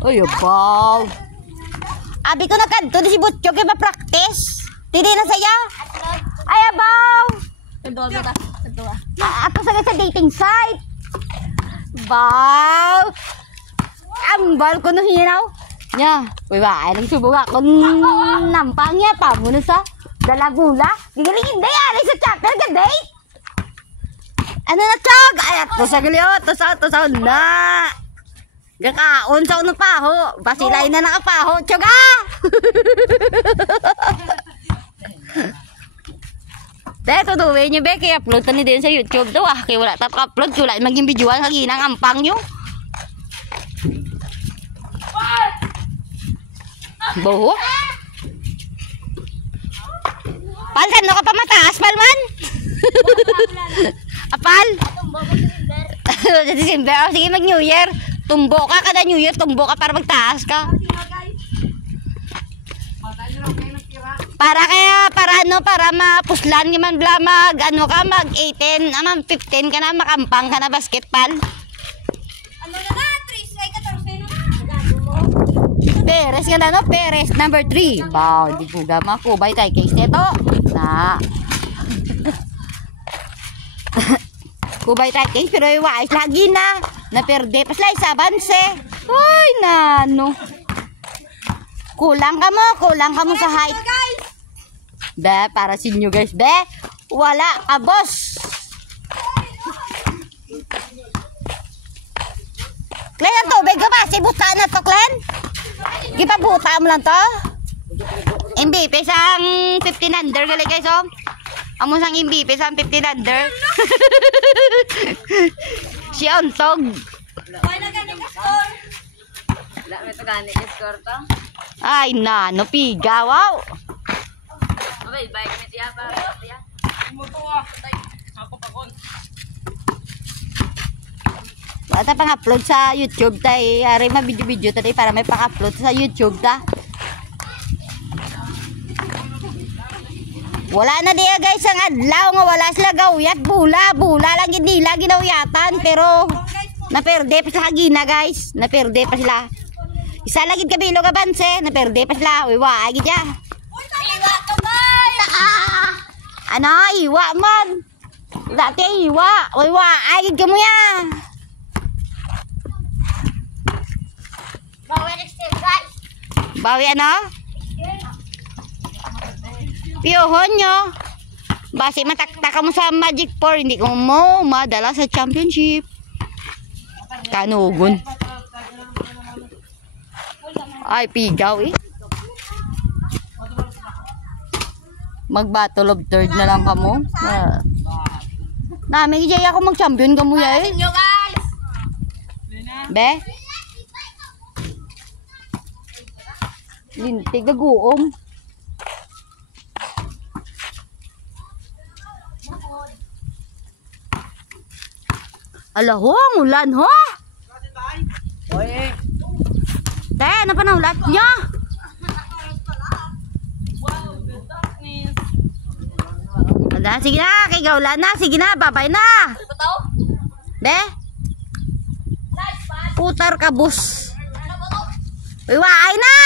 Ay, abaw. Abi ko na kanto di si Butchog kay ma-practice. Tili na saya. Ay, abaw. Ako sa dating site. Baw. Ambal ko no hinaw. Nya, uy ba, ay nagsubuga kung nampang niya pa mo sa dalagula. Gigaling hindi yan, ay sa chapter ka date. Ano na chog? Ay, to sa giliyo, to sa na. Gakaon sa unang paho. Basilay na nakapaho, chog ah! Dahil tutuwi nyo be, kaya upload ta ni din sa YouTube daw ah. Kaya wala tap upload, wala maging videoan kaginang ampang nyo. Boho? Palsan no ka pa mataas, Palman? Apal? Sa December. Oh, sige mag New Year. Tumbo ka kada New Year, tumbo ka para magtaas ka. Para mapuslan ka man bla mag 18, 15 ka na makampang ka na basketball. Ano na na? 3 ay 14 na. Peres ka na no? Peres number 3. Wow, di po gama ko. Bay tayo case nito. Na. Kubay tayo case pero iwais lagi na. Naperde. Paslay sa banse. Uy, nano. Kulang ka mo sa height. Be, para sa inyo guys. Be, wala ka boss. Klen ang tubig ka ba? Sibuta na to, Klen? Gipabuta mo lang to? MVP sang 15 under gali guys, oh. Amo sang MVP sang 15 under. Si Ontog. Ay, nano, piga, wow. Bata pang-upload sa YouTube tayo. Ari ma-video-video tayo para may pang-upload sa YouTube ta. Wala na diya guys ang adlaw nga wala sila gawyat. Bula lang nila ginawiyatan. Pero naperde pa sila gina guys. Naperde pa sila. Isa lagi kabilo ka banse. Naperde pa sila. Uy, wagi dya. Iwa ka bay! Ano? Iwa man. Dati iwa. Uy, wagi ka mo yan. Bawi next time guys. Bawi ano? Piyohon nyo. Basi matakta mo sa Magic 4. Hindi ko mo madala sa championship. Kanugon. Ay, pigaw eh. Mag-battle of third na lang kamo. Namin ijay ako mag-champion kamo ya eh. Guys. Be? Lintig gaguom. Ala ho, ang ulan ho. Oye. Te, ano pa na ulat niya? Ada, sige na, kay gaulan na. Sige na, babay na. Be? Putar ka bus. Uy, waay na.